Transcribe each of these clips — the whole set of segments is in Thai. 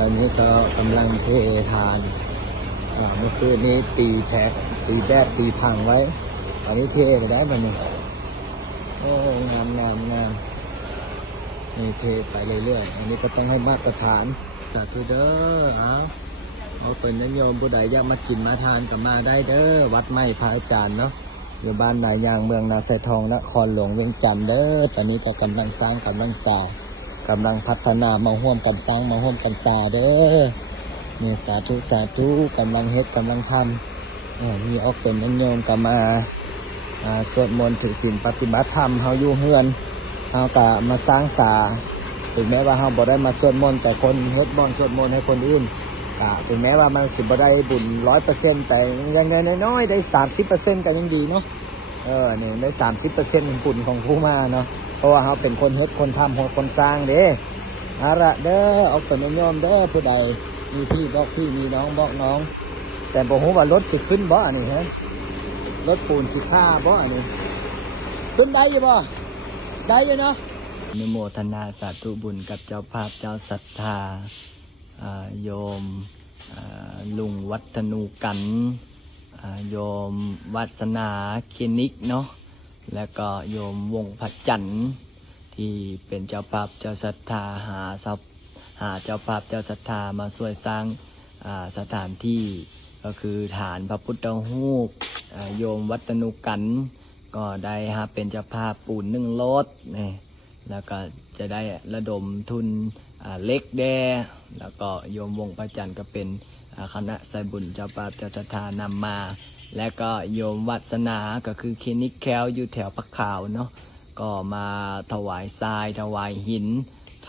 ตอนนี้ก็กำลังเททานเมื่อคืนนี้ตีแพ็กตีแบกตีพังไว้ตอนนี้เทไปได้มันนี่โอ้งามนี่เทไปเรื่อยๆอันนี้ก็ต้องให้มาตรฐานสาธุเด้อเอาเป็นนิยมผู้ใดอยากมากินมาทานกับมาได้เด้อวัดไม้พระอาจารย์เนาะอยู่บ้านนายางเมืองนาไซทองนครหลวงเวียงจันทร์เด้อตอนนี้ก็กำลังสร้างกำลังสร้างกำลังพัฒนามาห่วมกันสร้างมาห่วมกันสร้างเด้อนี่สาธุกำลังเฮ็ดกำลังทำมีออกเป็นนิยมกับมาสวดมนต์ถือศีลปฏิบัติธรรมเฮาอยู่เฮือนเฮาก็มาสร้างศาลถึงแม้ว่าเฮาบ่ได้มาสวดมนต์แต่คนเฮ็ดบ่อนสวดมนต์ให้คนอื่นถึงแม้ว่ามันสิบ่ได้บุญ 100% แต่ยังน้อยๆได้ 30% ก็ยังดีเนาะนี่ได้ 30% บุญของผู้มาเนาะเพราะว่าเฮาเป็นคนเฮ็ดคนทำคนสร้างเด้เอาละเด้อเอาเป็นนิยมเด้อผู้ใดมีพี่บอกพี่มีน้องบอกน้องแต่บ่ฮู้ว่ารถสิขึ้นบ่อันนี้ฮะรถปูนสิค่าบ่อันนี้ขึ้นได้อยู่บ่ได้อยู่เนาะอนุโมทนาสาธุบุญกับเจ้าภาพเจ้าศรัทธาโยมลุงวัฒนูกันโยมวัสนาคลินิกเนาะแล้วก็โยมวงพระจันทร์ที่เป็นเจ้าภาพเจ้าศรัทธาหาเจ้าภาพเจ้าศรัทธามาช่วยสร้างสถานที่ก็คือฐานพระพุทธรูปโยมวัฒนูกันก็ได้เป็นเจ้าภาพปูน1 รถนี่แล้วก็จะได้ระดมทุนเล็กแดแล้วก็โยมวงพระจันทร์ก็เป็นคณะสายบุญเจ้าภาพเจ้าศรัทธานำมาและก็โยมวัสนาก็คือคลินิกแคลอยู่แถวพระขาวเนาะก็มาถวายทรายถวายหิน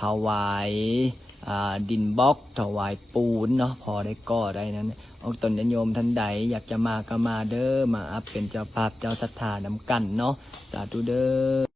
ถวายดินบล็อกถวายปูนเนาะพอได้ก่อได้นั้นตนโยมท่านใดอยากจะมาก็มาเด้อมาเป็นเจ้าภาพเจ้าศรัทธานำกันเนาะสาธุเด้อ